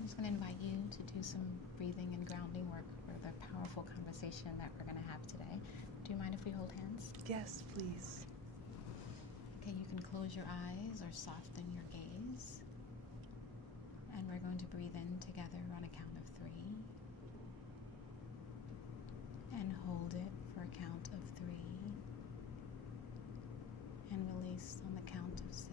I'm just going to invite you to do some breathing and grounding work for the powerful conversation that we're going to have today. Do you mind if we hold hands? Yes, please. Okay, you can close your eyes or soften your gaze. And we're going to breathe in together on a count of 3. And hold it for a count of 3. And release on the count of 6.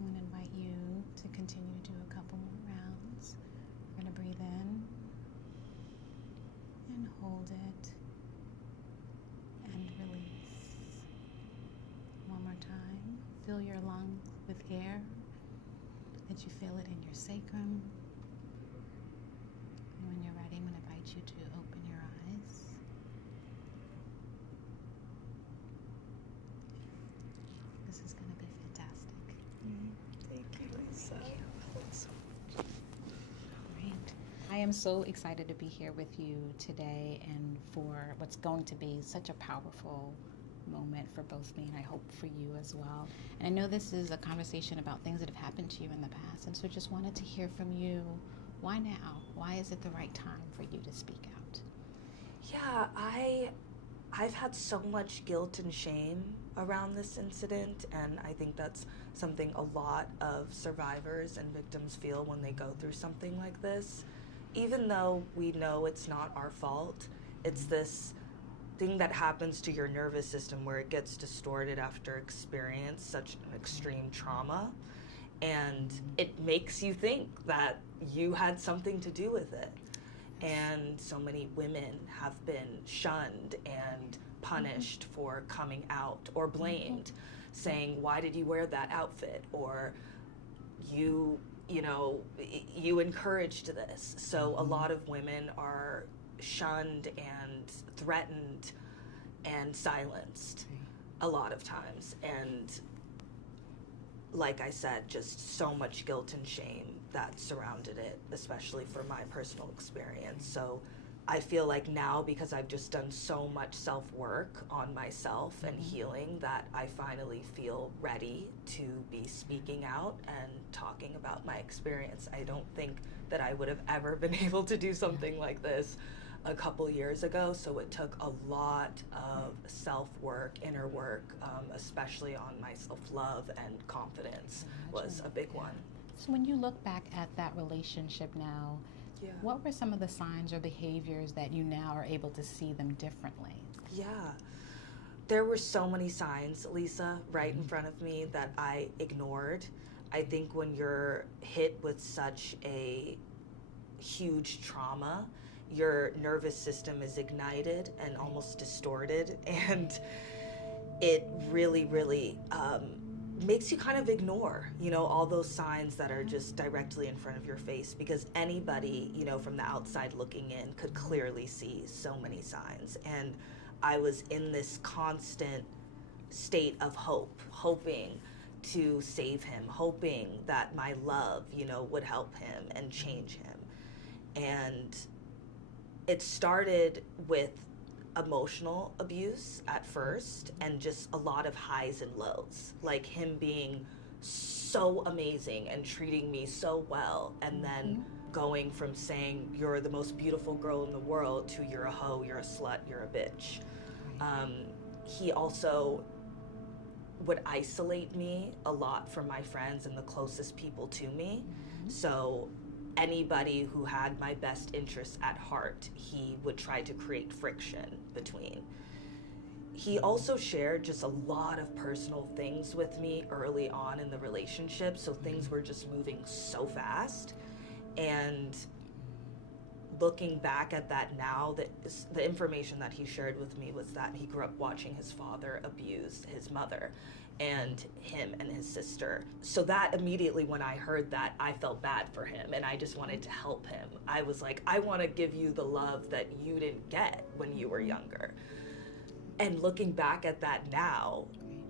I'm going to invite you to continue to do a couple more rounds. We're going to breathe in and hold it and release. One more time. Fill your lungs with air, that you feel it in your sacrum. And when you're ready, I'm going to invite you to open your eyes. This is going to be fantastic. Thank you, Lisa. Great. I am so excited to be here with you today and for what's going to be such a powerful moment for both me and I hope for you as well. And I know this is a conversation about things that have happened to you in the past, and so just wanted to hear from you. Why now? Why is it the right time for you to speak out? Yeah, I've had so much guilt and shame around this incident, and I think that's something a lot of survivors and victims feel when they go through something like this. Even though we know it's not our fault, it's this thing that happens to your nervous system where it gets distorted after experience such an extreme trauma, and it makes you think that you had something to do with it. And so many women have been shunned and punished for coming out or blamed, saying, why did you wear that outfit? Or you encouraged this. So a lot of women are shunned and threatened and silenced a lot of times. And like I said, just so much guilt and shame that surrounded it, especially for my personal experience. So I feel like now, because I've just done so much self-work on myself and healing, that I finally feel ready to be speaking out and talking about my experience. I don't think that I would have ever been able to do something like this a couple years ago, so it took a lot of self-work, inner work, especially on my self-love and confidence was a big one. So when you look back at that relationship now, what were some of the signs or behaviors that you now are able to see them differently? Yeah, there were so many signs, Lisa, right in front of me that I ignored. I think when you're hit with such a huge trauma, your nervous system is ignited and almost distorted, and it really, really makes you kind of ignore, all those signs that are just directly in front of your face, because anybody, from the outside looking in could clearly see so many signs. And I was in this constant state of hope, hoping to save him, hoping that my love, would help him and change him. And it started with emotional abuse at first, and just a lot of highs and lows, like him being so amazing and treating me so well, and then going from saying you're the most beautiful girl in the world to you're a hoe, you're a slut, you're a bitch. He also would isolate me a lot from my friends and the closest people to me. So anybody who had my best interests at heart, he would try to create friction between. He also shared just a lot of personal things with me early on in the relationship, so things were just moving so fast. And looking back at that now, the information that he shared with me was that he grew up watching his father abuse his mother and him and his sister. So that immediately, when I heard that, I felt bad for him and I just wanted to help him. I was like, I want to give you the love that you didn't get when you were younger. And looking back at that now,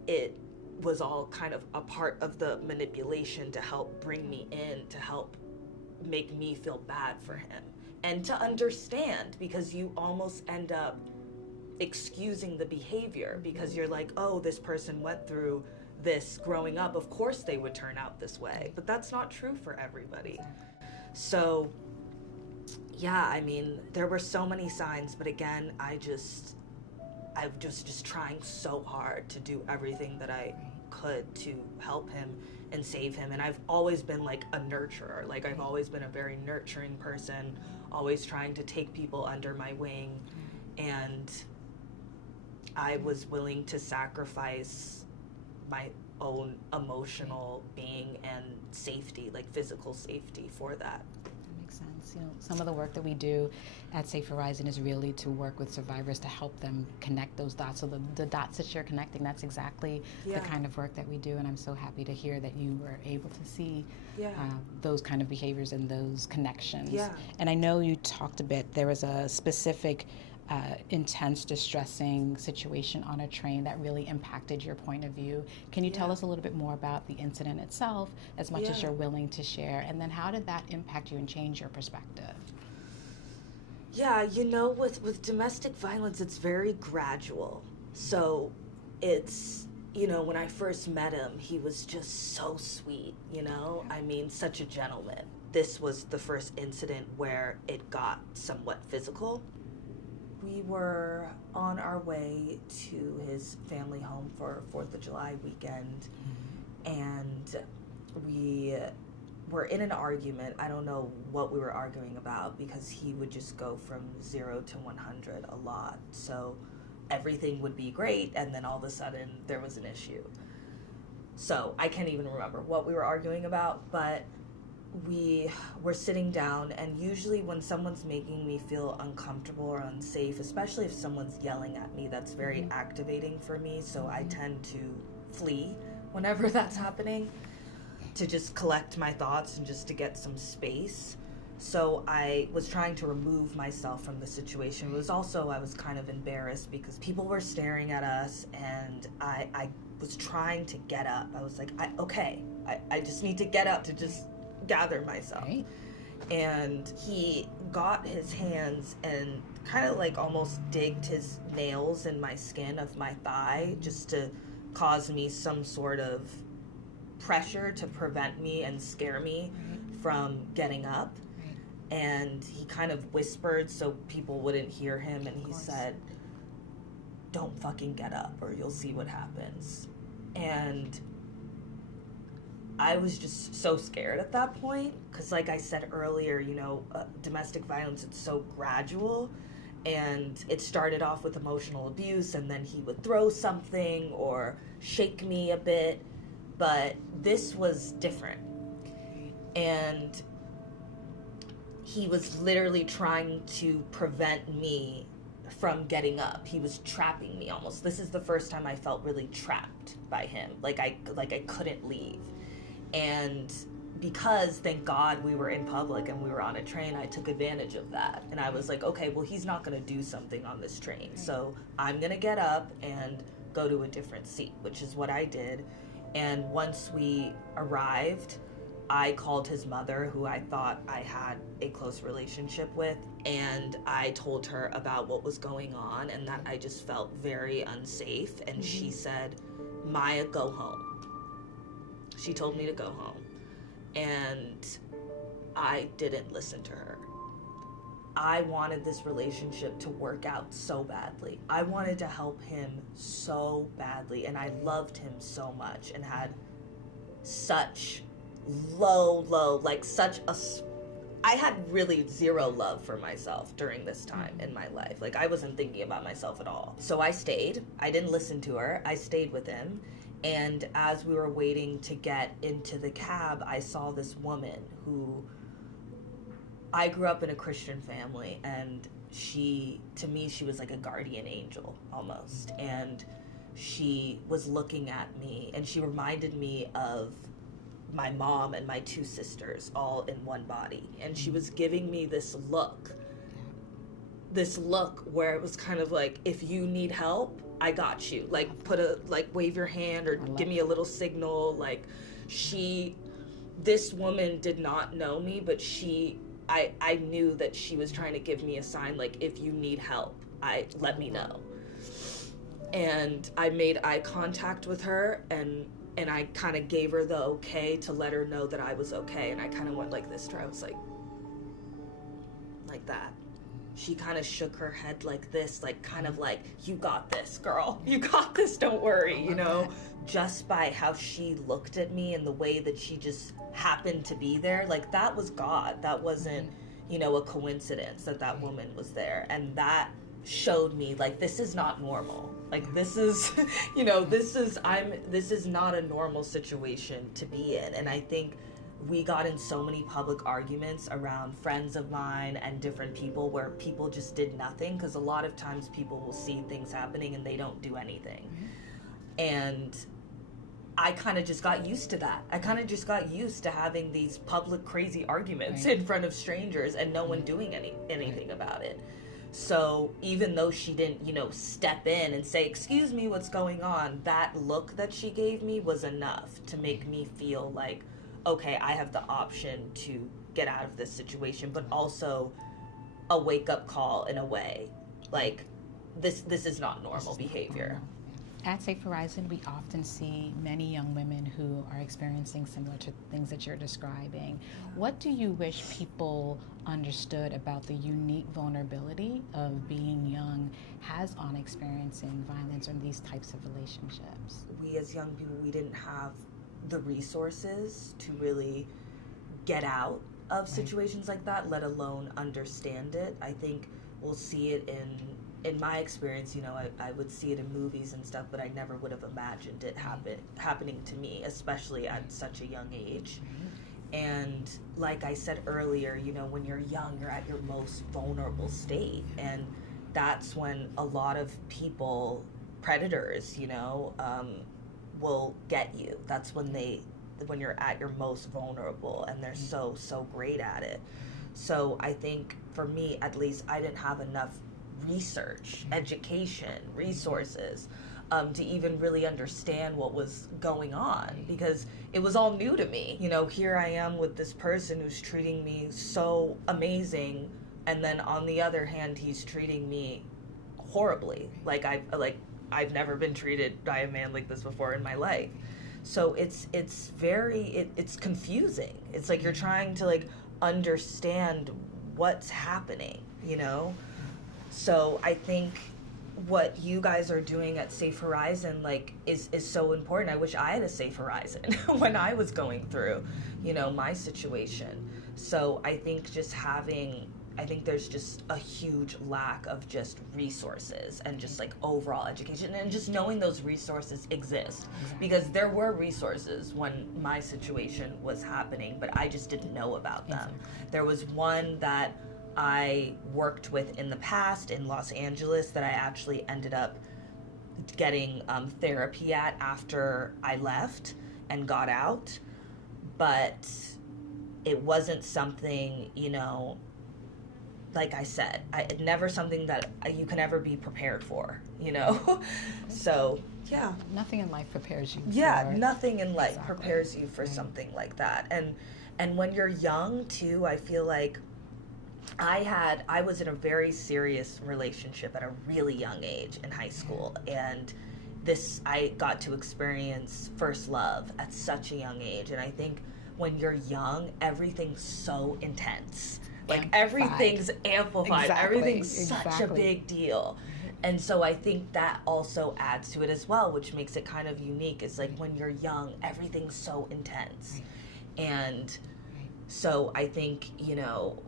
it was all kind of a part of the manipulation to help bring me in, to help make me feel bad for him. And to understand, because you almost end up excusing the behavior because you're like, oh, this person went through this growing up, of course they would turn out this way. But that's not true for everybody. So, yeah, I mean, there were so many signs, but again, I was just trying so hard to do everything that I could to help him and save him. And I've always been like a nurturer. Like, I've always been a very nurturing person, always trying to take people under my wing. And I was willing to sacrifice my own emotional being and safety, like physical safety, for that. Sense. You know, some of the work that we do at Safe Horizon is really to work with survivors to help them connect those dots. So the dots that you're connecting, that's exactly the kind of work that we do. And I'm so happy to hear that you were able to see those kind of behaviors and those connections. Yeah. And I know you talked a bit, there was a specific intense, distressing situation on a train that really impacted your point of view. Can you tell us a little bit more about the incident itself, as much as you're willing to share? And then how did that impact you and change your perspective? Yeah, you know, with domestic violence, it's very gradual. So it's, you know, when I first met him, he was just so sweet, you know? I mean, such a gentleman. This was the first incident where it got somewhat physical. We were on our way to his family home for 4th of July weekend, and we were in an argument. I don't know what we were arguing about, because he would just go from 0 to 100 a lot. So everything would be great, and then all of a sudden there was an issue. So I can't even remember what we were arguing about, but we were sitting down, and usually when someone's making me feel uncomfortable or unsafe, especially if someone's yelling at me, that's very activating for me. So I tend to flee whenever that's happening, to just collect my thoughts and just to get some space. So I was trying to remove myself from the situation. It was also, I was kind of embarrassed because people were staring at us, and I was trying to get up. I was like, I just need to get up to just gather myself. Right. And he got his hands and kind of like almost digged his nails in my skin of my thigh, just to cause me some sort of pressure to prevent me and scare me from getting up. And he kind of whispered so people wouldn't hear him, and he said, "Don't fucking get up or you'll see what happens." And I was just so scared at that point, because like I said earlier, you know, domestic violence, it's so gradual, and it started off with emotional abuse, and then he would throw something or shake me a bit, but this was different. And he was literally trying to prevent me from getting up. He was trapping me almost. This is the first time I felt really trapped by him, like I couldn't leave. And because, thank God, we were in public and we were on a train, I took advantage of that. And I was like, okay, well, he's not going to do something on this train, so I'm going to get up and go to a different seat, which is what I did. And once we arrived, I called his mother, who I thought I had a close relationship with, and I told her about what was going on and that I just felt very unsafe. And she said, "Maya, go home." She told me to go home, and I didn't listen to her. I wanted this relationship to work out so badly. I wanted to help him so badly, and I loved him so much and had such I had really zero love for myself during this time in my life. Like, I wasn't thinking about myself at all. So I stayed. I didn't listen to her. I stayed with him. And as we were waiting to get into the cab, I saw this woman who, I grew up in a Christian family, and to me, she was like a guardian angel almost. And she was looking at me, and she reminded me of my mom and my 2 sisters all in one body. And she was giving me this look where it was kind of like, if you need help, I got you. Like, wave your hand or give me a little signal. Like, this woman did not know me, but I knew that she was trying to give me a sign, like, if you need help, let me know. And I made eye contact with her, and and I kind of gave her the okay to let her know that I was okay, and I kind of went like this to her. I was like that. She kind of shook her head like this, like kind of like, you got this, girl. You got this, don't worry, you know? Just by how she looked at me and the way that she just happened to be there, like that was God. That wasn't, you know, a coincidence that woman was there. And that showed me like, this is not normal. Like this is, you know, this is not a normal situation to be in. And I think we got in so many public arguments around friends of mine and different people where people just did nothing, because a lot of times people will see things happening and they don't do anything. And I kind of just got used to that. I kind of just got used to having these public crazy arguments in front of strangers and no one doing anything about it. So even though she didn't, you know, step in and say, excuse me, what's going on, that look that she gave me was enough to make me feel like, okay, I have the option to get out of this situation, but also a wake-up call in a way. Like, this is not normal behavior. At Safe Horizon, we often see many young women who are experiencing similar to things that you're describing. What do you wish people understood about the unique vulnerability of being young has on experiencing violence or these types of relationships? We as young people, we didn't have the resources to really get out of situations like that, let alone understand it. I think we'll see it in my experience, you know, I would see it in movies and stuff, but I never would have imagined it happening to me, especially at such a young age. And like I said earlier, you know, when you're young, you're at your most vulnerable state, and that's when a lot of people, predators, you know, will get you. That's when you're at your most vulnerable, and they're so great at it. So I think for me, at least, I didn't have enough research, education, resources to even really understand what was going on, because it was all new to me. You know, here I am with this person who's treating me so amazing, and then on the other hand, he's treating me horribly. I've never been treated by a man like this before in my life. So it's confusing. It's like you're trying to like understand what's happening, you know? So I think what you guys are doing at Safe Horizon like is so important. I wish I had a Safe Horizon when I was going through, you know, my situation. So I think there's just a huge lack of just resources and just like overall education, and just knowing those resources exist. Because there were resources when my situation was happening, but I just didn't know about them. There was one that I worked with in the past in Los Angeles that I actually ended up getting therapy at after I left and got out, but it wasn't something, you know, like I said, never something that you can ever be prepared for, you know? So, yeah. Nothing in life prepares you for nothing in life prepares you for something like that. And when you're young, too, I feel like I was in a very serious relationship at a really young age in high school, and I got to experience first love at such a young age. And I think when you're young, everything's so intense. Like everything's amplified. Everything's such a big deal. And so I think that also adds to it as well, which makes it kind of unique. It's like when you're young, everything's so intense. And so I think, you know,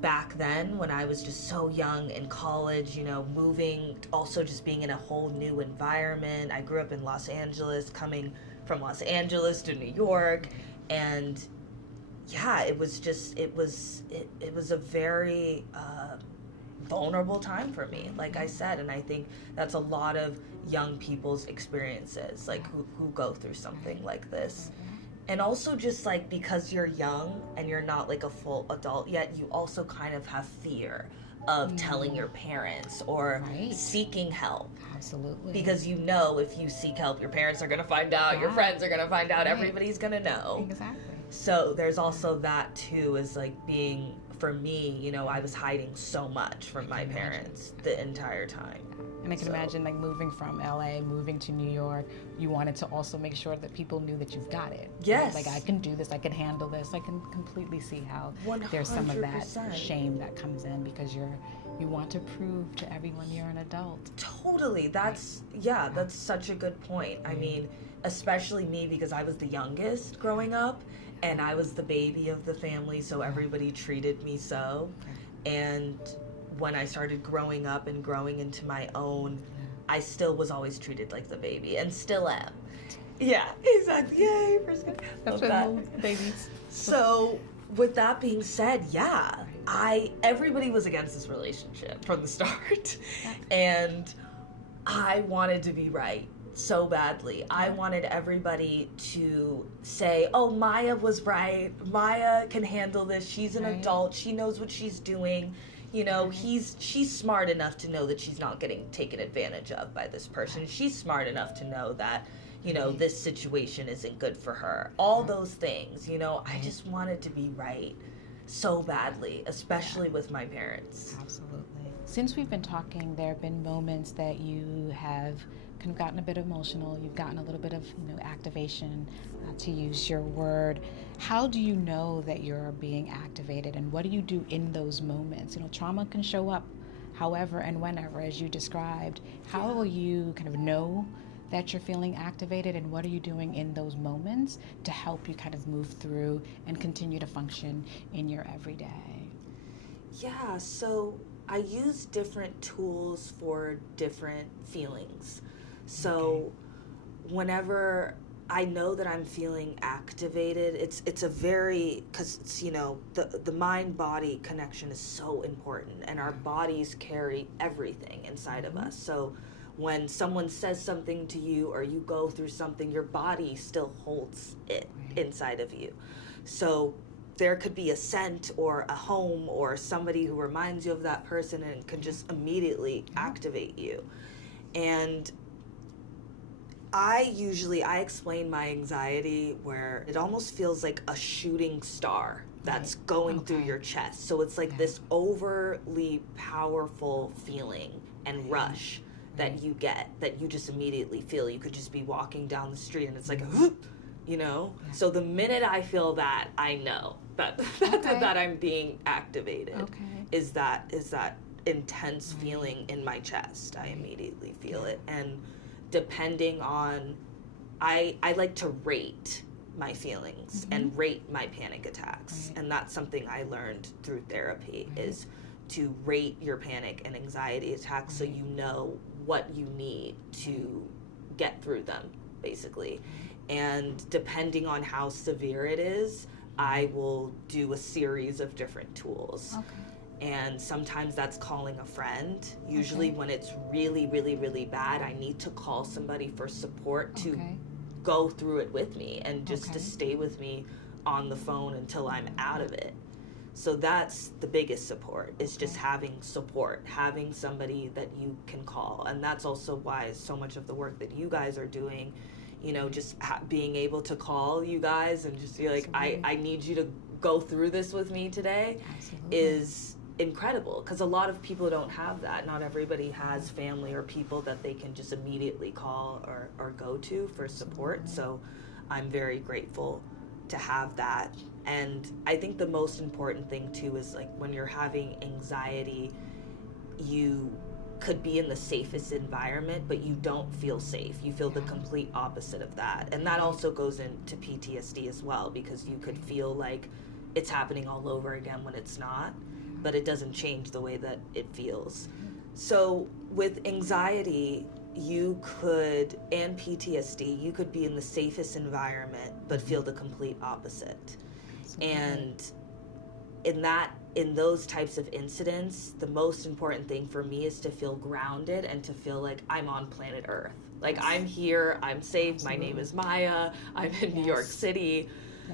back then when I was just so young in college, you know, moving, also just being in a whole new environment. I grew up in Los Angeles, coming from Los Angeles to New York, and yeah, it was a very vulnerable time for me, like I said, and I think that's a lot of young people's experiences, like who go through something like this. And also just like because you're young and you're not like a full adult yet, you also kind of have fear of telling your parents or seeking help. Absolutely. Because you know if you seek help, your parents are going to find out, your friends are going to find out, everybody's going to know. Exactly. So there's also that too, is like being for me, you know, I was hiding so much from my parents the entire time. And I can imagine, like, moving from LA, moving to New York, you wanted to also make sure that people knew that you've got it. Yes. Like, I can do this, I can handle this. I can completely see how 100%. there's some of that shame that comes in because you want to prove to everyone you're an adult. Totally. That's such a good point. I mean, especially me, because I was the youngest growing up and I was the baby of the family, so everybody treated me so. And when I started growing up and growing into my own, I still was always treated like the baby and still am. Yeah, exactly. Yay, first kid. Love that. Babies. So with that being said, everybody was against this relationship from the start. And I wanted to be right so badly. I wanted everybody to say, oh, Maya was right. Maya can handle this. She's an adult. She knows what she's doing. You know, she's smart enough to know that she's not getting taken advantage of by this person. She's smart enough to know that, you know, this situation isn't good for her. All those things, you know, I just wanted to be right so badly, especially with my parents. Absolutely. Since we've been talking, there have been moments that you have kind of gotten a bit emotional. You've gotten a little bit of, you know, activation, to use your word. How do you know that you're being activated, and what do you do in those moments? You know, trauma can show up however and whenever, as you described. How will you kind of know that you're feeling activated, and what are you doing in those moments to help you kind of move through and continue to function in your everyday? Yeah, so I use different tools for different feelings. So whenever I know that I'm feeling activated, it's a very, because it's, you know, the mind-body connection is so important, and our bodies carry everything inside of us. So when someone says something to you or you go through something, your body still holds it inside of you. So there could be a scent or a home or somebody who reminds you of that person and can just immediately activate you. And I explain my anxiety where it almost feels like a shooting star that's going through your chest. So it's like this overly powerful feeling and rush that you get, that you just immediately feel. You could just be walking down the street and it's like, you know? So the minute I feel that, I know that I'm being activated. Is that intense feeling in my chest. I immediately feel it. And depending on, I like to rate my feelings and rate my panic attacks. And that's something I learned through therapy, is to rate your panic and anxiety attacks so you know what you need to get through them, basically. And depending on how severe it is, I will do a series of different tools. And sometimes that's calling a friend. Usually when it's really, really, really bad, I need to call somebody for support to go through it with me and just to stay with me on the phone until I'm out of it. So that's the biggest support, is just having support, having somebody that you can call. And that's also why so much of the work that you guys are doing, you know, just being able to call you guys and just be like, I need you to go through this with me today is incredible, because a lot of people don't have that. Not everybody has family or people that they can just immediately call or go to for support. So I'm very grateful to have that. And I think the most important thing too is, like, when you're having anxiety, you could be in the safest environment, but you don't feel safe. You feel the complete opposite of that. And that also goes into PTSD as well, because you could feel like it's happening all over again when it's not, but it doesn't change the way that it feels. So with anxiety, you could, and PTSD, you could be in the safest environment, but feel the complete opposite. And in those types of incidents, the most important thing for me is to feel grounded and to feel like I'm on planet Earth. Like, I'm here, I'm safe, my name is Maya, I'm in New York City.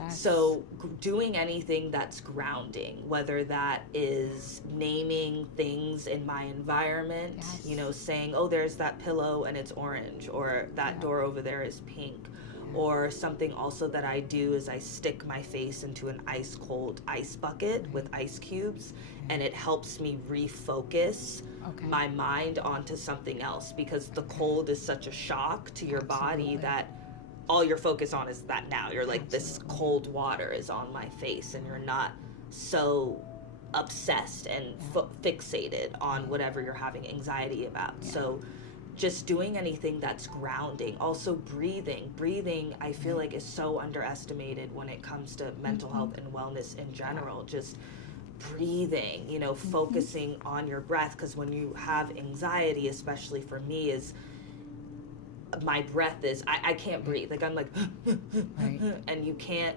So doing anything that's grounding, whether that is naming things in my environment, you know, saying, oh, there's that pillow and it's orange, or that door over there is pink, Or something also that I do is I stick my face into an ice cold ice bucket with ice cubes, and it helps me refocus my mind onto something else, because the cold is such a shock to your body that all you're focused on is that now. You're like, this cold water is on my face, and you're not so obsessed and fixated on whatever you're having anxiety about. So just doing anything that's grounding. Also breathing I feel like is so underestimated when it comes to mental health and wellness in general. Just breathing, you know, focusing on your breath, because when you have anxiety, especially for me, is my breath is I can't breathe. Like I'm like and you can't,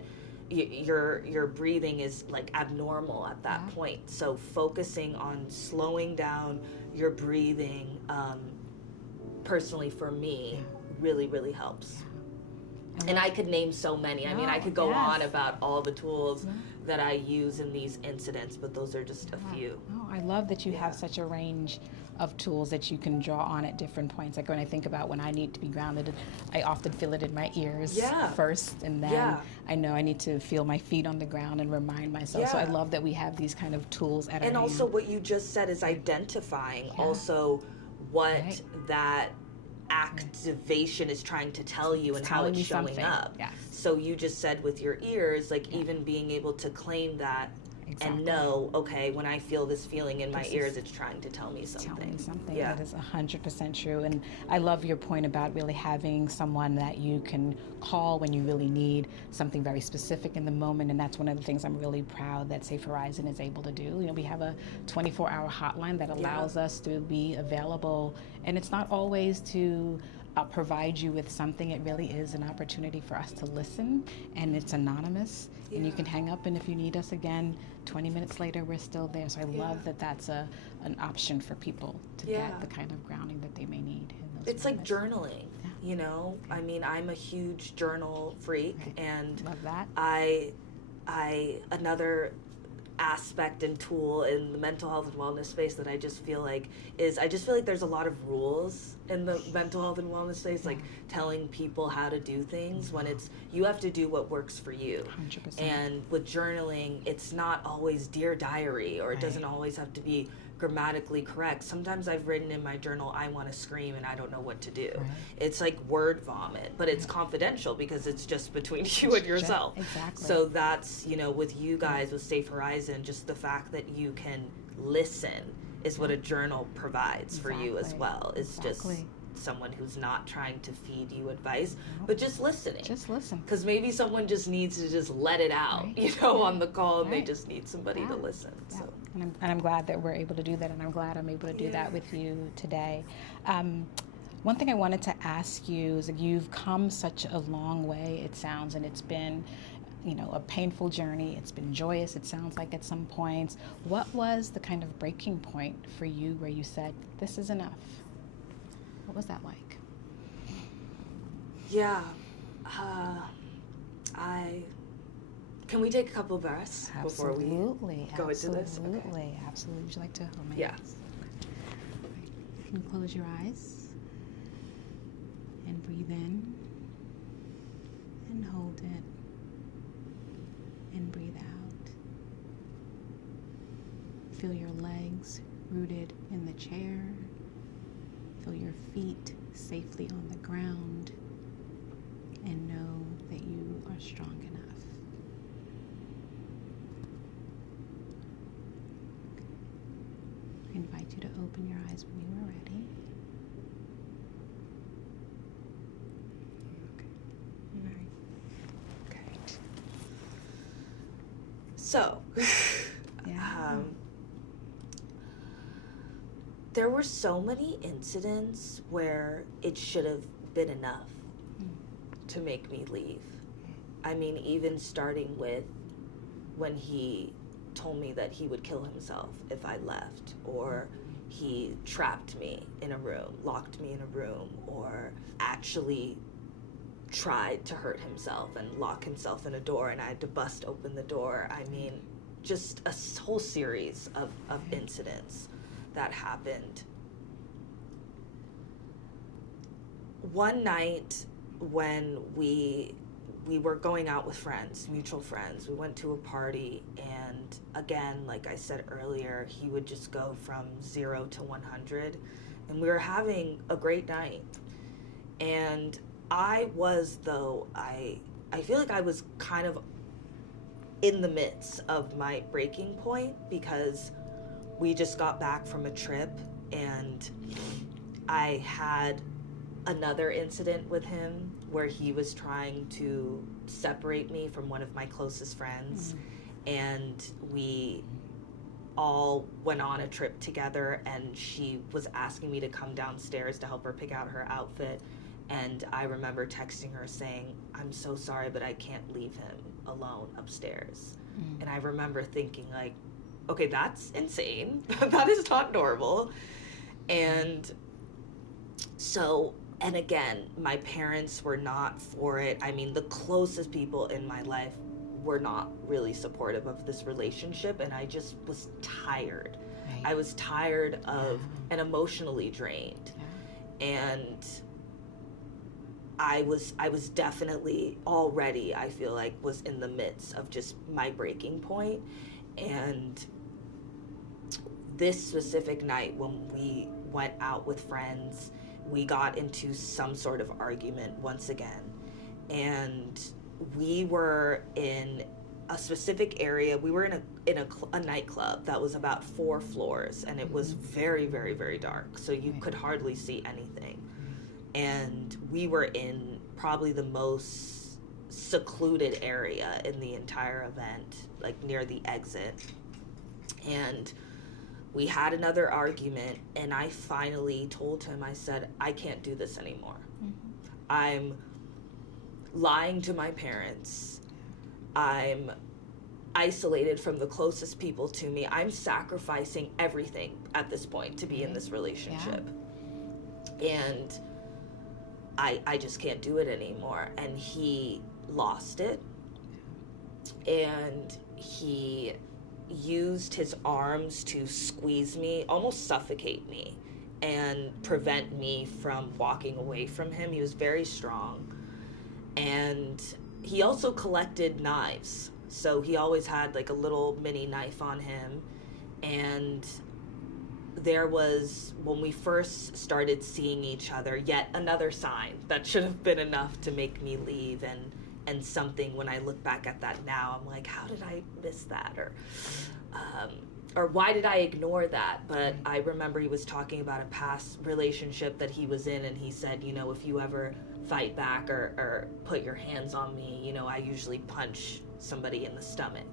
your breathing is like abnormal at that point. So focusing on slowing down your breathing, personally for me, really helps. And I could name so many. I mean, I could go on about all the tools that I use in these incidents, but those are just a few. Oh, I love that you have such a range of tools that you can draw on at different points. Like when I think about when I need to be grounded, I often feel it in my ears first, and then I know I need to feel my feet on the ground and remind myself. So I love that we have these kind of tools at our hand. And also what you just said is identifying also what that activation is trying to tell you and how it's showing up. So you just said with your ears, like even being able to claim that and know, okay, when I feel this feeling in my ears, it's trying to tell me something. That is 100% true. And I love your point about really having someone that you can call when you really need something very specific in the moment. And that's one of the things I'm really proud that Safe Horizon is able to do. You know, we have a 24-hour hotline that allows us to be available, and it's not always to provide you with something. It really is an opportunity for us to listen, and it's anonymous, and you can hang up, and if you need us again 20 minutes later, we're still there. So I love that that's an option for people to get the kind of grounding that they may need in those It's moments. Like journaling, you know? I mean, I'm a huge journal freak, and love that. I another aspect and tool in the mental health and wellness space that I just feel like there's a lot of rules in the mental health and wellness space, like telling people how to do things, when it's you have to do what works for you. 100%. And with journaling, it's not always Dear Diary, or it doesn't always have to be grammatically correct. Sometimes I've written in my journal, I want to scream and I don't know what to do. It's like word vomit, but it's confidential because it's just between you and yourself. So that's, you know, with you guys, with Safe Horizon, just the fact that you can listen is what a journal provides for you as well. It's just someone who's not trying to feed you advice, but just listening. Just listen. Because maybe someone just needs to just let it out, you know, on the call, and they just need somebody to listen. So. And I'm glad that we're able to do that, and I'm glad I'm able to do that with you today. One thing I wanted to ask you is that you've come such a long way, it sounds, and it's been, you know, a painful journey. It's been joyous, it sounds like, at some points. What was the kind of breaking point for you where you said, this is enough? What was that like? Yeah. Can we take a couple of breaths before we go into this? Absolutely. Would you like to hold my hands? You can close your eyes and breathe in and hold it and breathe out. Feel your legs rooted in the chair. Feel your feet safely on the ground, and know that you are strong enough. I invite you to open your eyes when you are ready. Okay. So, there were so many incidents where it should have been enough to make me leave. I mean, even starting with when he told me that he would kill himself if I left, or he trapped me in a room, locked me in a room, or actually tried to hurt himself and lock himself in a door, and I had to bust open the door. I mean, just a whole series of incidents that happened. One night, when we were going out with friends, mutual friends. We went to a party, and again, like I said earlier, he would just go from 0 to 100, and we were having a great night. And I feel like I was kind of in the midst of my breaking point, because we just got back from a trip, and I had another incident with him where he was trying to separate me from one of my closest friends. And we all went on a trip together, and she was asking me to come downstairs to help her pick out her outfit. And I remember texting her saying, I'm so sorry, but I can't leave him alone upstairs. And I remember thinking, like, okay, that's insane. That is not normal. And so, and again, my parents were not for it. I mean, the closest people in my life were not really supportive of this relationship, and I just was tired. I was tired of and emotionally drained. And I was definitely already, I feel like, was in the midst of just my breaking point. And this specific night, when we went out with friends, we got into some sort of argument once again. And we were in a specific area. We were in a nightclub that was about 4 floors, and it was very, very, very dark. So you could hardly see anything. And we were in probably the most secluded area in the entire event, like near the exit. And we had another argument, and I finally told him, I said, I can't do this anymore. I'm lying to my parents. I'm isolated from the closest people to me. I'm sacrificing everything at this point to be in this relationship. And I just can't do it anymore. And he lost it. And he used his arms to squeeze me, almost suffocate me, and prevent me from walking away from him. He was very strong. And he also collected knives. So he always had like a little mini knife on him. And there was, when we first started seeing each other, yet another sign that should have been enough to make me leave. And something, when I look back at that now, I'm like, how did I miss that? Or why did I ignore that? But I remember he was talking about a past relationship that he was in, and he said, you know, if you ever fight back or put your hands on me, you know, I usually punch somebody in the stomach.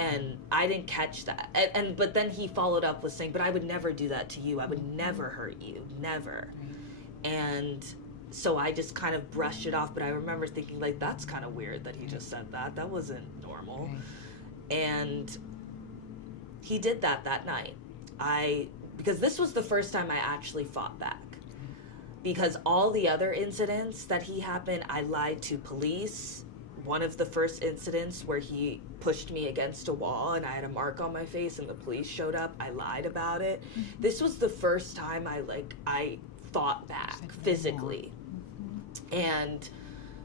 And I didn't catch that. But then he followed up with saying, but I would never do that to you. I would never hurt you. Never. And so I just kind of brushed it off. But I remember thinking, like, that's kind of weird that he just said that. That wasn't normal. And he did that night. Because this was the first time I actually fought back. Because all the other incidents that he happened, I lied to police. One of the first incidents where he pushed me against a wall and I had a mark on my face and the police showed up, I lied about it. This was the first time I fought back physically. And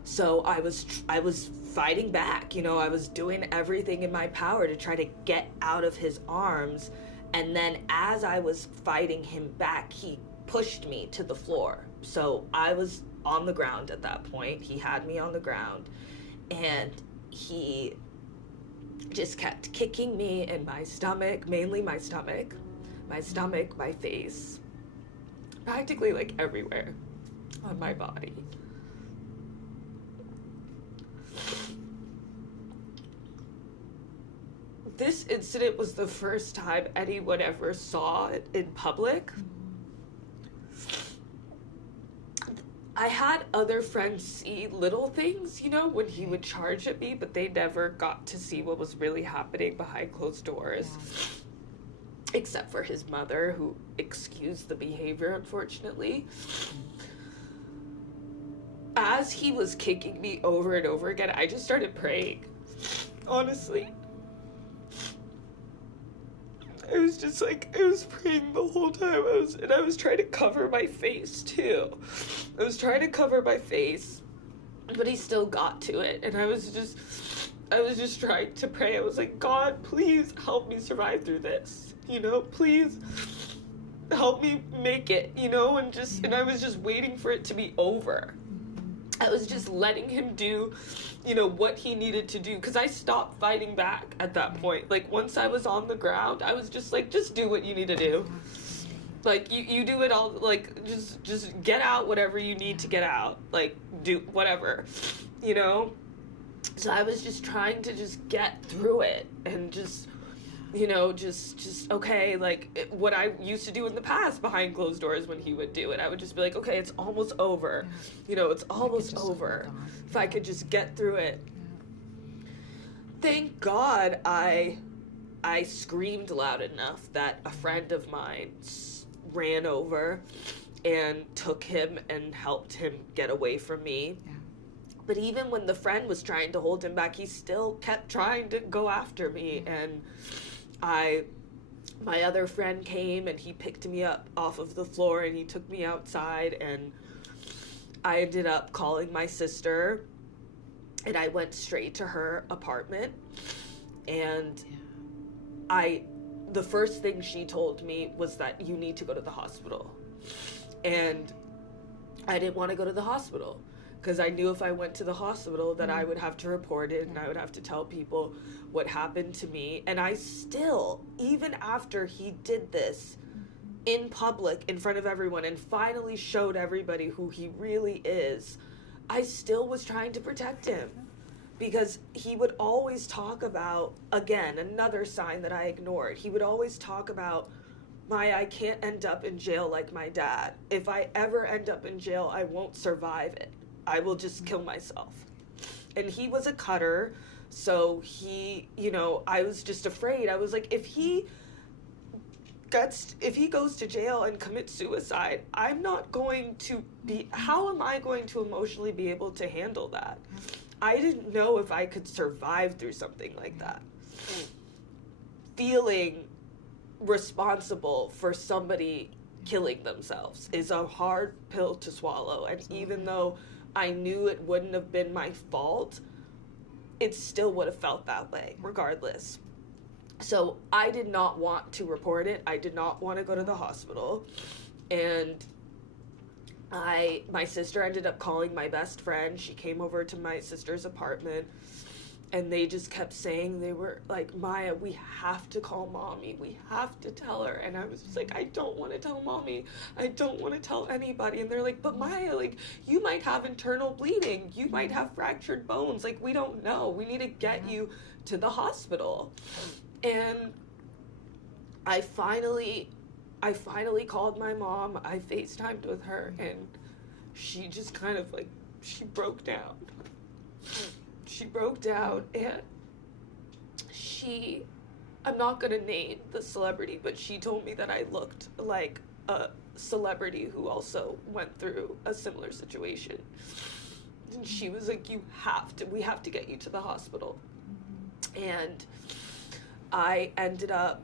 so I was fighting back, you know, I was doing everything in my power to try to get out of his arms. And then as I was fighting him back, he pushed me to the floor. So I was on the ground at that point. He had me on the ground. And he just kept kicking me in my stomach, mainly my stomach, my face, practically like everywhere on my body. This incident was the first time anyone ever saw it in public. I had other friends see little things, you know, when he would charge at me, but they never got to see what was really happening behind closed doors. Except for his mother, who excused the behavior, unfortunately. As he was kicking me over and over again, I just started praying. Honestly. I was just like, I was praying the whole time. I was trying to cover my face too. I was trying to cover my face, but he still got to it. And I was just trying to pray. I was like, God, please help me survive through this, please help me make it, and I was just waiting for it to be over. I was just letting him do, what he needed to do, because I stopped fighting back at that point. Like, once I was on the ground, I was just like, just do what you need to do. Like, you do it all, like, just get out whatever you need to get out. Like, do whatever, So I was just trying to just get through it and just, okay, like, what I used to do in the past behind closed doors when he would do it. I would just be like, okay, it's almost over. It's almost over. If I could just get through it. Thank God I screamed loud enough that a friend of mine ran over and took him and helped him get away from me. Yeah. But even when the friend was trying to hold him back, he still kept trying to go after me. And my other friend came and he picked me up off of the floor and he took me outside, and I ended up calling my sister, and I went straight to her apartment. And the first thing she told me was that you need to go to the hospital. And I didn't want to go to the hospital because I knew if I went to the hospital that I would have to report it and I would have to tell people what happened to me. And I still, even after he did this in public in front of everyone and finally showed everybody who he really is, I still was trying to protect him. Because he would always talk about, again, another sign that I ignored. He would always talk about, Maya, I can't end up in jail like my dad. If I ever end up in jail, I won't survive it. I will just kill myself. And he was a cutter, so he, I was just afraid. I was like, if he goes to jail and commits suicide, how am I going to emotionally be able to handle that? I didn't know if I could survive through something like that. Feeling responsible for somebody killing themselves is a hard pill to swallow. And even though I knew it wouldn't have been my fault, it still would have felt that way, regardless. So I did not want to report it. I did not want to go to the hospital. And my sister ended up calling my best friend. She came over to my sister's apartment, and they just kept saying, they were like, Maya, we have to call mommy. We have to tell her. And I was just like, I don't want to tell mommy. I don't want to tell anybody. And they're like, but Maya, like, you might have internal bleeding. You might have fractured bones. Like, we don't know. We need to get you to the hospital. And I finally called my mom. I FaceTimed with her, and she just kind of like, she broke down. She broke down, and I'm not gonna name the celebrity, but she told me that I looked like a celebrity who also went through a similar situation. And she was like, we have to get you to the hospital. And I ended up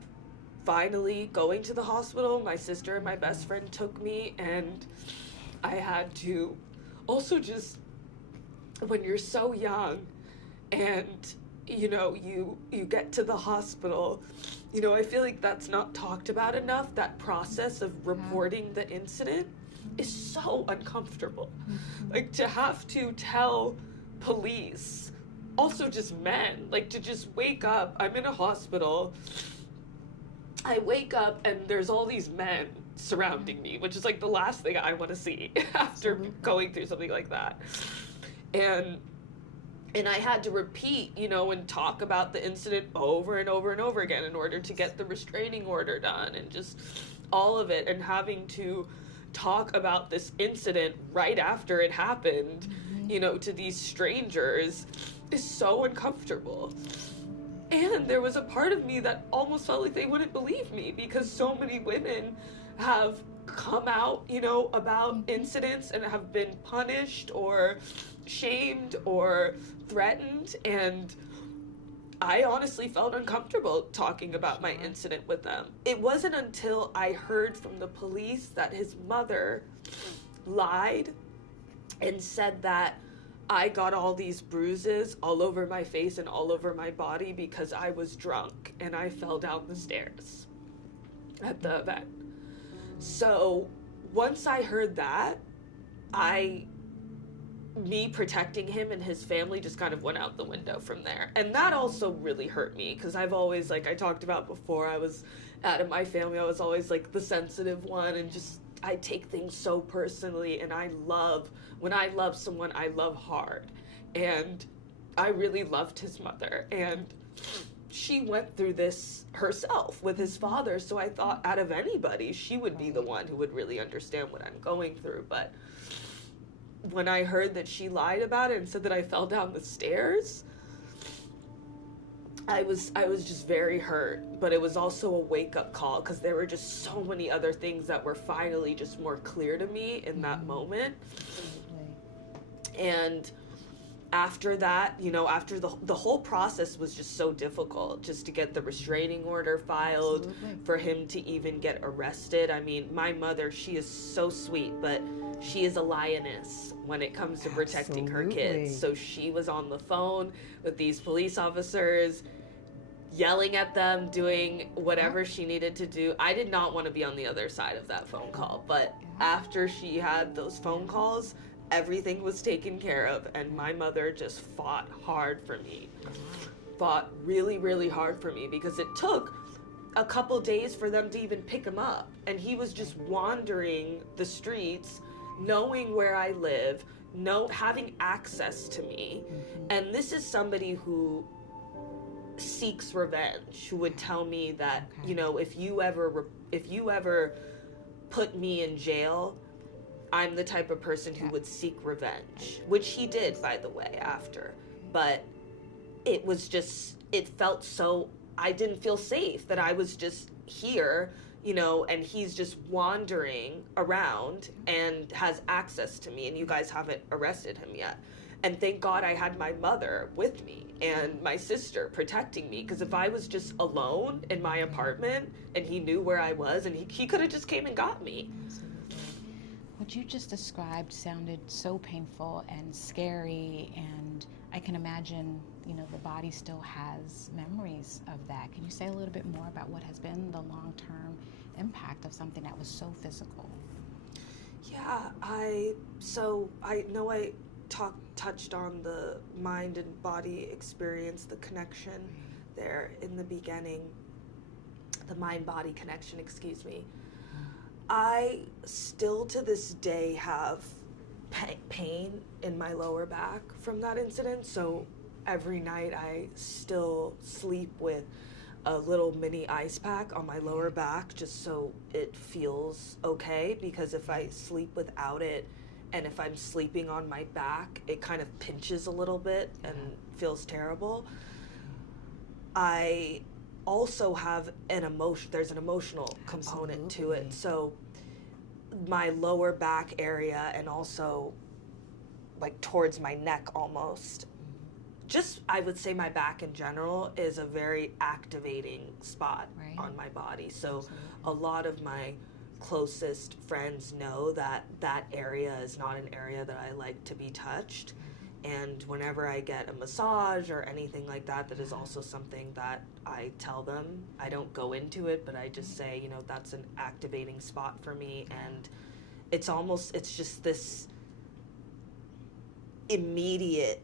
finally going to the hospital. My sister and my best friend took me, and I had to also just, when you're so young and you get to the hospital, I feel like that's not talked about enough. That process of reporting the incident is so uncomfortable. Like, to have to tell police, also just men, like, to just wake up, I'm in a hospital, I wake up and there's all these men surrounding me, which is like the last thing I want to see after going through something like that. And I had to repeat, and talk about the incident over and over and over again in order to get the restraining order done, and just all of it, and having to talk about this incident right after it happened, to these strangers is so uncomfortable. And there was a part of me that almost felt like they wouldn't believe me, because so many women have come out, about incidents and have been punished or shamed or threatened. And I honestly felt uncomfortable talking about my incident with them. It wasn't until I heard from the police that his mother lied and said that I got all these bruises all over my face and all over my body because I was drunk and I fell down the stairs at the event. So once I heard that, me protecting him and his family just kind of went out the window from there. And that also really hurt me because I've always, like I talked about before, I was out of my family, I was always like the sensitive one, and just, I take things so personally, and when I love someone, I love hard. And I really loved his mother, and she went through this herself with his father, so I thought out of anybody, she would be the one who would really understand what I'm going through. But when I heard that she lied about it and said that I fell down the stairs, I was just very hurt, but it was also a wake-up call because there were just so many other things that were finally just more clear to me in that moment. And after that, after the whole process was just so difficult, just to get the restraining order filed, for him to even get arrested. I mean, my mother, she is so sweet, but she is a lioness when it comes to protecting her kids. So she was on the phone with these police officers, yelling at them, doing whatever she needed to do. I did not want to be on the other side of that phone call, but after she had those phone calls, everything was taken care of, and my mother just fought hard for me. Fought really, really hard for me, because it took a couple days for them to even pick him up, and he was just wandering the streets, knowing where I live, having access to me. And this is somebody who seeks revenge, who would tell me that, if you ever put me in jail, I'm the type of person who would seek revenge, which he did, by the way, after. But it was just, it felt so, I didn't feel safe, that I was just here, and he's just wandering around and has access to me, and you guys haven't arrested him yet. And thank God I had my mother with me and my sister protecting me, because if I was just alone in my apartment and he knew where I was, and he could have just came and got me. What you just described sounded so painful and scary, and I can imagine, the body still has memories of that. Can you say a little bit more about what has been the long-term impact of something that was so physical? Yeah, I know I touched on the mind and body experience, the connection there in the beginning, the mind-body connection, excuse me. I still to this day have pain in my lower back from that incident, so every night I still sleep with a little mini ice pack on my lower back, just so it feels okay, because if I sleep without it, and if I'm sleeping on my back, it kind of pinches a little bit and feels terrible. I also have there's an emotional component to it. So my lower back area, and also like towards my neck almost, just, I would say my back in general is a very activating spot on my body. So a lot of my closest friends know that that area is not an area that I like to be touched. And whenever I get a massage or anything like that, that is also something that I tell them. I don't go into it, but I just say, that's an activating spot for me. And it's just this immediate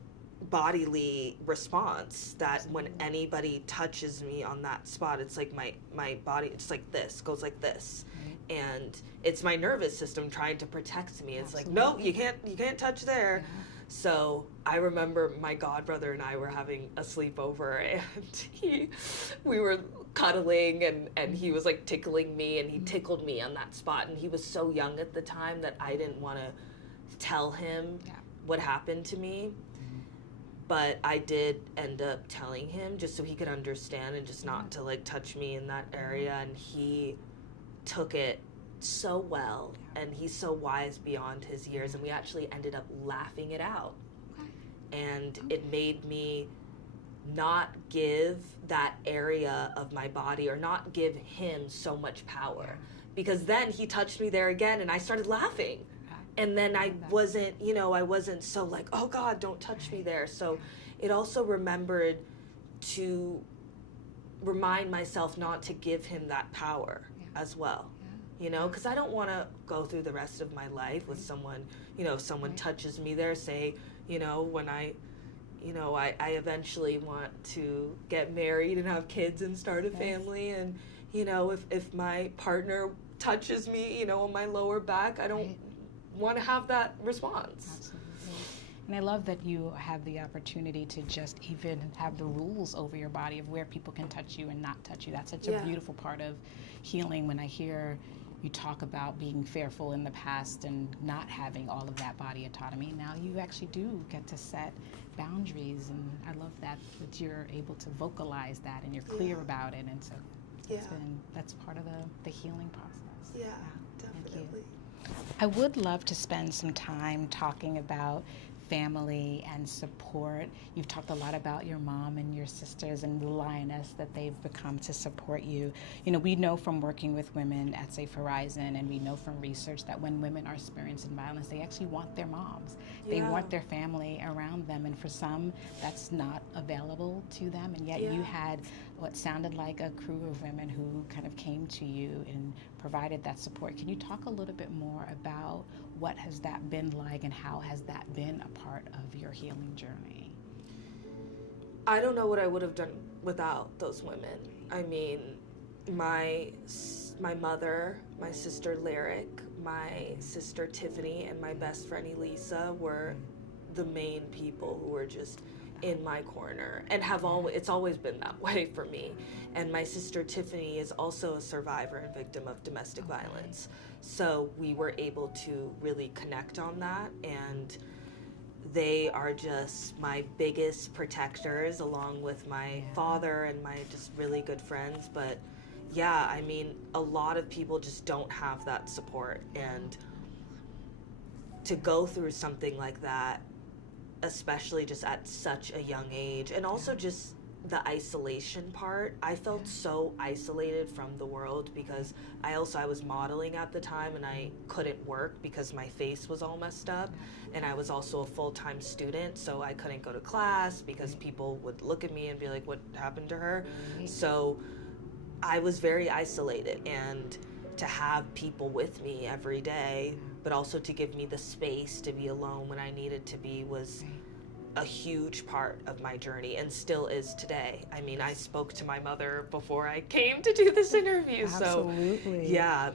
bodily response that when anybody touches me on that spot, it's like my body, it's like this, goes like this. And it's my nervous system trying to protect me. It's like, no, you can't touch there. So I remember my godbrother and I were having a sleepover, and we were cuddling, and he was like tickling me, and he tickled me on that spot. And he was so young at the time that I didn't want to tell him what happened to me. But I did end up telling him, just so he could understand and just not to like touch me in that area. And he took it so well, and he's so wise beyond his years, and we actually ended up laughing it out. And it made me not give that area of my body, or not give him so much power, because then he touched me there again and I started laughing, And then I that. wasn't, I wasn't so like, oh God, don't touch me there. So it also remembered to remind myself not to give him that power as well. Because I don't want to go through the rest of my life with someone, if someone touches me there, say, when I eventually want to get married and have kids and start a family. And, if my partner touches me, on my lower back, I don't want to have that response. Absolutely. And I love that you have the opportunity to just even have the rules over your body of where people can touch you and not touch you. That's such a beautiful part of healing when I hear you talk about being fearful in the past and not having all of that body autonomy. Now you actually do get to set boundaries, and I love that you're able to vocalize that and you're clear about it. And so that's part of the healing process. Yeah, definitely. I would love to spend some time talking about family and support. You've talked a lot about your mom and your sisters and the lioness that they've become to support you. We know from working with women at Safe Horizon, and we know from research that when women are experiencing violence, they actually want their moms. They want their family around them, and for some, that's not available to them, and yet you had what sounded like a crew of women who kind of came to you and provided that support. Can you talk a little bit more about what has that been like, and how has that been a part of your healing journey? I don't know what I would have done without those women. I mean, my mother, my sister Lyric, my sister Tiffany, and my best friend Elisa were the main people who were just in my corner, and it's always been that way for me. And my sister Tiffany is also a survivor and victim of domestic violence. So we were able to really connect on that, and they are just my biggest protectors, along with my father and my just really good friends. But yeah, I mean, a lot of people just don't have that support, and to go through something like that, especially just at such a young age, and also just the isolation part. I felt so isolated from the world because I was modeling at the time, and I couldn't work because my face was all messed up, and I was also a full-time student, so I couldn't go to class because people would look at me and be like, what happened to her? So I was very isolated, and to have people with me every day, but also to give me the space to be alone when I needed to be, was a huge part of my journey, and still is today. I mean, I spoke to my mother before I came to do this interview. Absolutely. So yeah,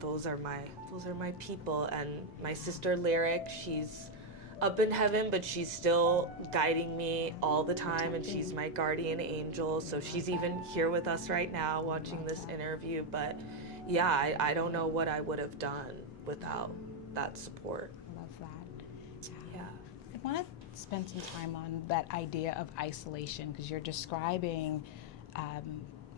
those are my people. And my sister Lyric, she's up in heaven, but she's still guiding me all the time, and she's my guardian angel. So she's even here with us right now watching this interview. But yeah, I don't know what I would have done without that support. I love that. Yeah. I want to spend some time on that idea of isolation, because you're describing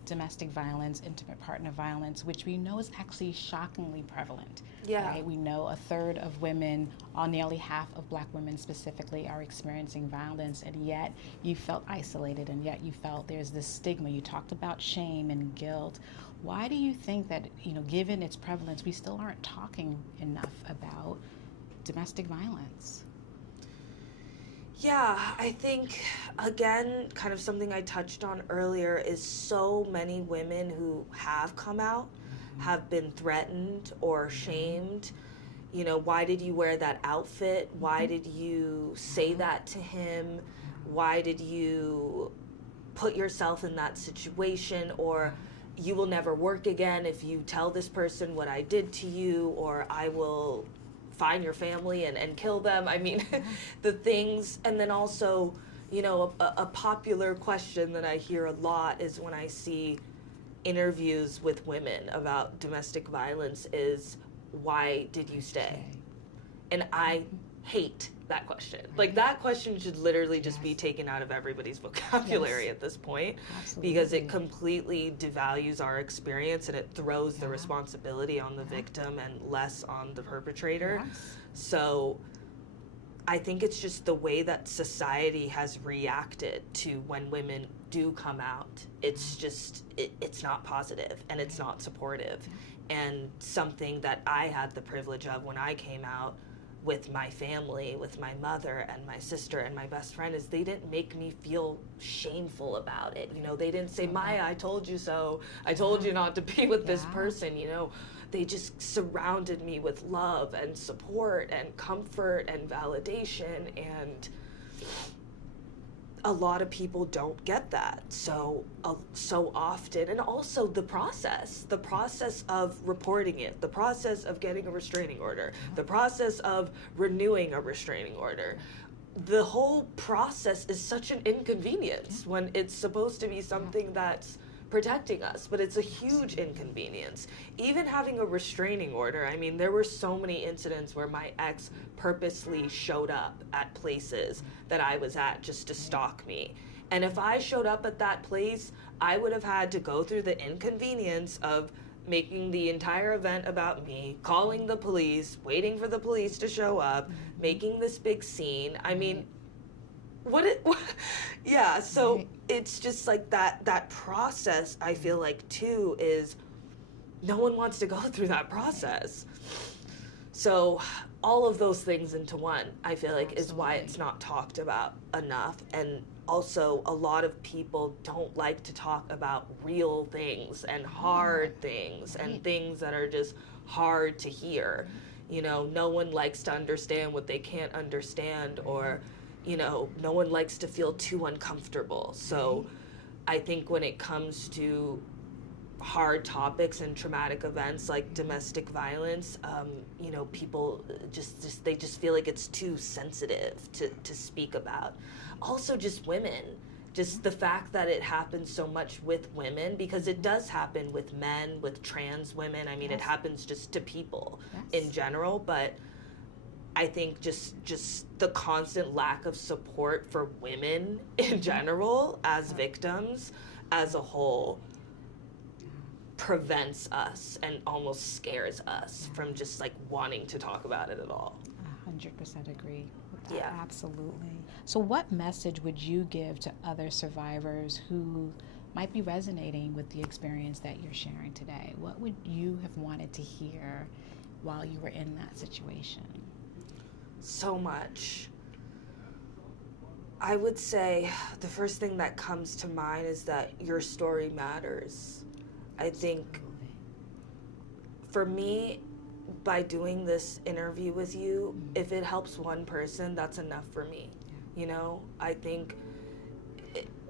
domestic violence, intimate partner violence, which we know is actually shockingly prevalent. Yeah. Right? We know a third of women, or nearly half of Black women specifically, are experiencing violence, and yet you felt isolated, and yet you felt there's this stigma. You talked about shame and guilt. Why do you think that, given its prevalence, we still aren't talking enough about domestic violence? Yeah, I think, again, kind of something I touched on earlier, is so many women who have come out have been threatened or shamed. Why did you wear that outfit? Why did you say that to him? Why did you put yourself in that situation? Or you will never work again if you tell this person what I did to you, or I will find your family and kill them. I mean, the things. And then also, a popular question that I hear a lot is when I see interviews with women about domestic violence is, why did you stay? And I hate that question. Like, that question should literally just be taken out of everybody's vocabulary at this point. Absolutely. Because it completely devalues our experience, and it throws the responsibility on the victim and less on the perpetrator. So I think it's just the way that society has reacted to when women do come out. It's just, it's not positive, and it's not supportive. And something that I had the privilege of when I came out with my family, with my mother and my sister and my best friend, is they didn't make me feel shameful about it. You know, they didn't say, Maya, I told you so. I told you not to be with this person, you know. They just surrounded me with love and support and comfort and validation, and a lot of people don't get that so often. And also the process of reporting it, the process of getting a restraining order, the process of renewing a restraining order. The whole process is such an inconvenience when it's supposed to be something that's protecting us, but it's a huge inconvenience. Even having a restraining order, I mean, there were so many incidents where my ex purposely showed up at places that I was at just to stalk me. And if I showed up at that place, I would have had to go through the inconvenience of making the entire event about me, calling the police, waiting for the police to show up, making this big scene. I mean, yeah, so it's just like that process, I feel like, too, is no one wants to go through that process. So all of those things into one, I feel like, is why it's not talked about enough. And also, a lot of people don't like to talk about real things and hard things and things that are just hard to hear. You know, no one likes to understand what they can't understand, or you know, no one likes to feel too uncomfortable. So I think when it comes to hard topics and traumatic events like domestic violence, you know, people they just feel like it's too sensitive to speak about. Also just women, just the fact that it happens so much with women, because it does happen with men, with trans women. I mean, it happens just to people in general, but I think just the constant lack of support for women in general as victims as a whole prevents us and almost scares us from just like wanting to talk about it at all. 100% agree with that. Yeah, absolutely. So what message would you give to other survivors who might be resonating with the experience that you're sharing today? What would you have wanted to hear while you were in that situation? So much. I would say the first thing that comes to mind is that your story matters. I think for me, by doing this interview with you, if it helps one person, that's enough for me. You know, I think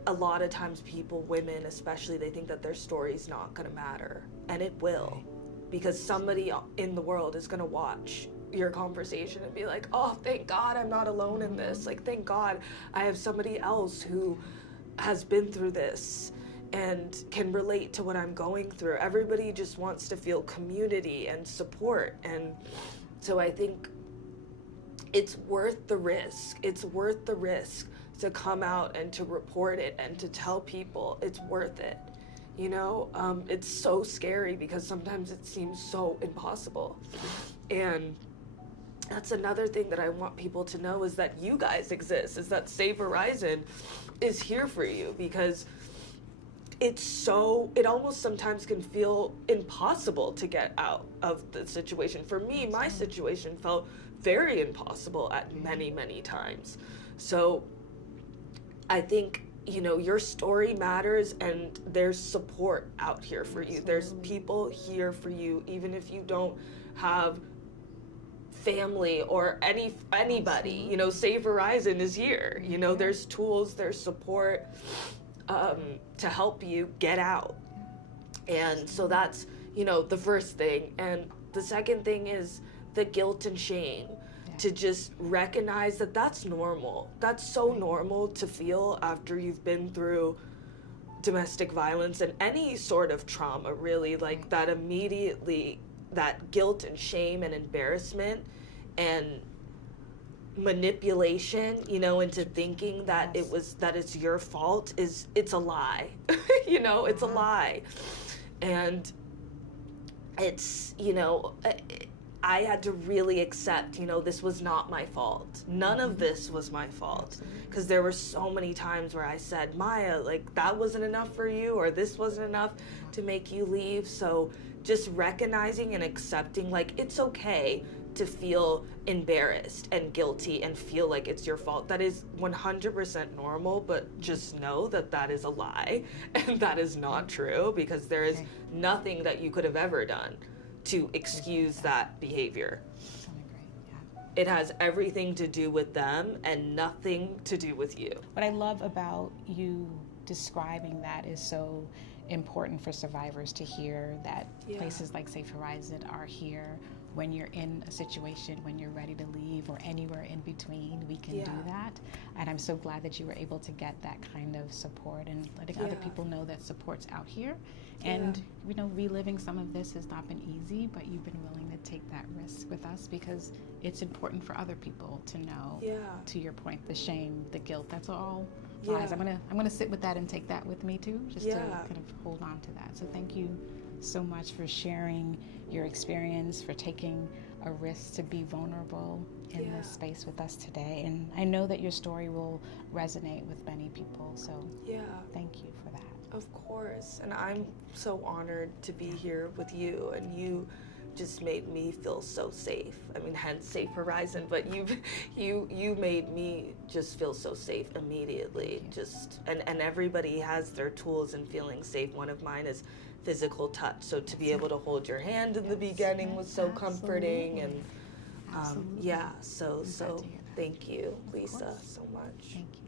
a lot of times people, women especially, they think that their story's not gonna matter, and it will, because somebody in the world is gonna watch your conversation and be like, oh, thank God I'm not alone in this. Like, thank God I have somebody else who has been through this and can relate to what I'm going through. Everybody just wants to feel community and support. And so I think it's worth the risk. It's worth the risk to come out and to report it and to tell people it's worth it. You know, it's so scary because sometimes it seems so impossible. And that's another thing that I want people to know, is that you guys exist, is that Save Horizon is here for you, because it almost sometimes can feel impossible to get out of the situation. For me, my situation felt very impossible at many, many times. So I think, you know, your story matters, and there's support out here for you. There's people here for you, even if you don't have family or anybody. You know, Save Horizon is here. You know, there's tools, there's support to help you get out. And so that's, you know, the first thing. And the second thing is the guilt and shame. To just recognize that that's normal. That's so normal to feel after you've been through domestic violence and any sort of trauma, really. Like that immediately, that guilt and shame and embarrassment and manipulation, you know, into thinking that it's your fault it's a lie. You know, it's a lie. And it's, you know, I had to really accept, you know, this was not my fault. None of this was my fault. Because there were so many times where I said, Maya, like, that wasn't enough for you, or this wasn't enough to make you leave. So just recognizing and accepting, like, it's okay to feel embarrassed and guilty and feel like it's your fault. That is 100% normal, but just know that that is a lie and that is not true, because there is nothing that you could have ever done to excuse that behavior. It has everything to do with them and nothing to do with you. What I love about you describing that is so important for survivors to hear, that places like Safe Horizon are here when you're in a situation, when you're ready to leave, or anywhere in between. We can do that. And I'm so glad that you were able to get that kind of support and letting other people know that support's out here. And, you know, reliving some of this has not been easy, but you've been willing to take that risk with us because it's important for other people to know, to your point, the shame, the guilt, that's all lies. I'm gonna sit with that and take that with me too, just to kind of hold on to that. So thank you so much for sharing your experience, for taking a risk to be vulnerable in this space with us today. And I know that your story will resonate with many people, so thank you for that. Of course, and I'm so honored to be here with you, and you just made me feel so safe. I mean, hence Safe Horizon, but you made me just feel so safe immediately. Just and everybody has their tools in feeling safe. One of mine is physical touch. So to be able to hold your hand in the beginning was so comforting, and so thank you, Lisa, so much. Thank you.